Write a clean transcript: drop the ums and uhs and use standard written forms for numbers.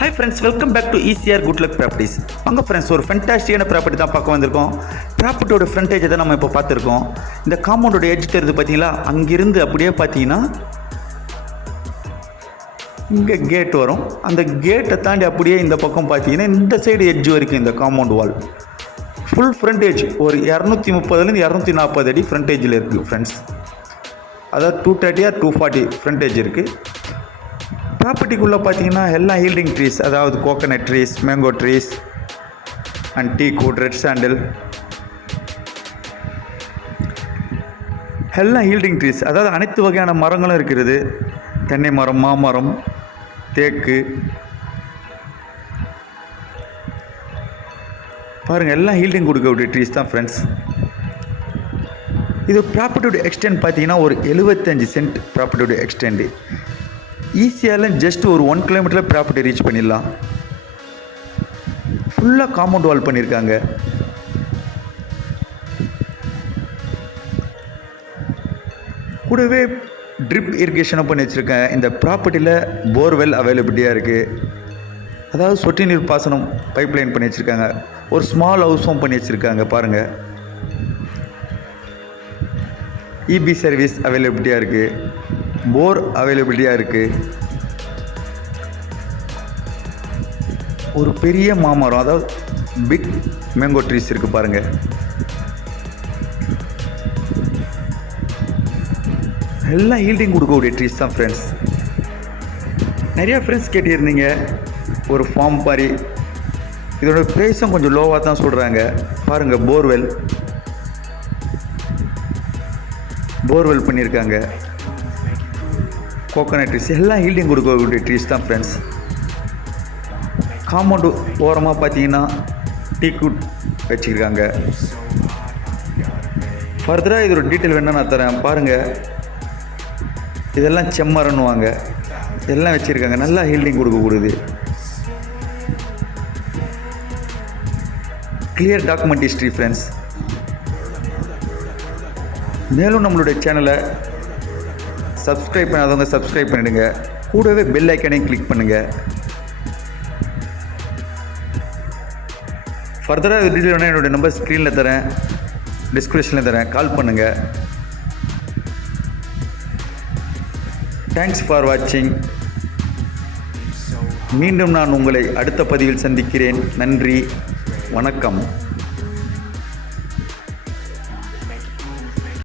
Hi friends, welcome back to ECR good luck properties. வாங்க friends, ஒரு ஃபென்டாஸ்டிக்கான property தான் பார்க்க வந்திருக்கோம். ப்ராப்பர்ட்டியோட ஃப்ரண்டேஜை தான் நம்ம இப்போ பார்த்துருக்கோம். இந்த காம்பவுண்டோட எட்ஜ் தெரியுது பார்த்தீங்களா? அங்கிருந்து அப்படியே பார்த்தீங்கன்னா இங்கே கேட் வரும். அந்த கேட்டை தாண்டி அப்படியே இந்த பக்கம் பார்த்தீங்கன்னா இந்த சைடு எட்ஜ் வரைக்கும் இந்த காம்பவுண்ட் வால் ஃபுல் ஃப்ரண்டேஜ் ஒரு 230 240 அடி ஃப்ரண்டேஜில் இருக்குது ஃப்ரெண்ட்ஸ். அதாவது 230 or 240 ஃப்ரண்டேஜ் இருக்குது. ப்ராப்பர்ட்டிக்குள்ளே பார்த்தீங்கன்னா எல்லாம் ஹீல்டிங் ட்ரீஸ், அதாவது coconut trees, mango trees and teak wood, red sandal, எல்லாம் ஹீல்டிங் ட்ரீஸ். அதாவது அனைத்து வகையான மரங்களும் இருக்கிறது. தென்னை மரம், மாமரம், தேக்கு, பாருங்கள் எல்லாம் ஹீல்டிங் கொடுக்கக்கூடிய ட்ரீஸ் தான் ஃப்ரெண்ட்ஸ். இது ப்ராப்பர்ட்டியோட எக்ஸ்டெண்ட் பார்த்தீங்கன்னா ஒரு 75 சென்ட் ப்ராப்பர்ட்டியோட எக்ஸ்டெண்டு. ஈஸியாக ஜஸ்ட் ஒரு 1 கிலோமீட்டரில் ப்ராப்பர்ட்டி ரீச் பண்ணிடலாம். ஃபுல்லாக காம்பவுண்ட் வால் பண்ணியிருக்காங்க. கூடவே ட்ரிப் இரிகேஷனும் பண்ணி வச்சுருக்கேன். இந்த ப்ராப்பர்ட்டியில் போர்வெல் அவைலபிலிட்டியாக இருக்குது. அதாவது சொட்டு நீர் பாசனம் பைப்லைன் பண்ணி வச்சுருக்காங்க. ஒரு ஸ்மால் ஹவுஸும் பண்ணி வச்சுருக்காங்க பாருங்கள். இபி சர்வீஸ் அவைலபிலிட்டியாக இருக்குது. போர் அவைலபிலிட்டியாக இருக்குது. ஒரு பெரிய மாமரம், அதாவது பிக் மேங்கோ ட்ரீஸ் இருக்குது பாருங்கள். எல்லாம் ஈல்டிங் கொடுக்கக்கூடிய ட்ரீஸ் தான் ஃப்ரெண்ட்ஸ். நிறையா ஃப்ரெண்ட்ஸ் கேட்டிருந்தீங்க ஒரு ஃபார்ம் மாதிரி. இதோட ப்ரைஸும் கொஞ்சம் லோவாக தான் சொல்கிறாங்க. பாருங்கள், போர்வெல் பண்ணியிருக்காங்க. கோகனட் ட்ரீஸ் எல்லாம் ஹீல்டிங் கொடுக்கக்கூடிய ட்ரீஸ் தான் ஃப்ரெண்ட்ஸ். காம்பவுண்டு ஓரமாக பார்த்தீங்கன்னா டீக்குட் வச்சுருக்காங்க. ஃபர்தராக இதோட டீட்டெயில் வேணால் நான் தரேன் பாருங்கள். இதெல்லாம் செம்மரன்னுவாங்க. எல்லாம் வச்சுருக்காங்க. நல்லா ஹீல்டிங் கொடுக்கக்கூடியது. Clear document history friends. மேலும் நம்மளுடைய சேனலை சப்ஸ்கிரைப் பண்ணாதவங்க சப்ஸ்கிரைப் பண்ணிடுங்க. கூடவே பெல் ஐக்கனையும் கிளிக் பண்ணுங்கள். ஃபர்தராக இது டீட்டெயில் வேணால் என்னோடய நம்பர் ஸ்க்ரீனில் தரேன், டிஸ்கிரிப்ஷனில் தரேன், கால் பண்ணுங்கள். தேங்க்ஸ் ஃபார் வாட்சிங். மீண்டும் நான் உங்களை அடுத்த பதிவில் சந்திக்கிறேன். நன்றி, வணக்கம்.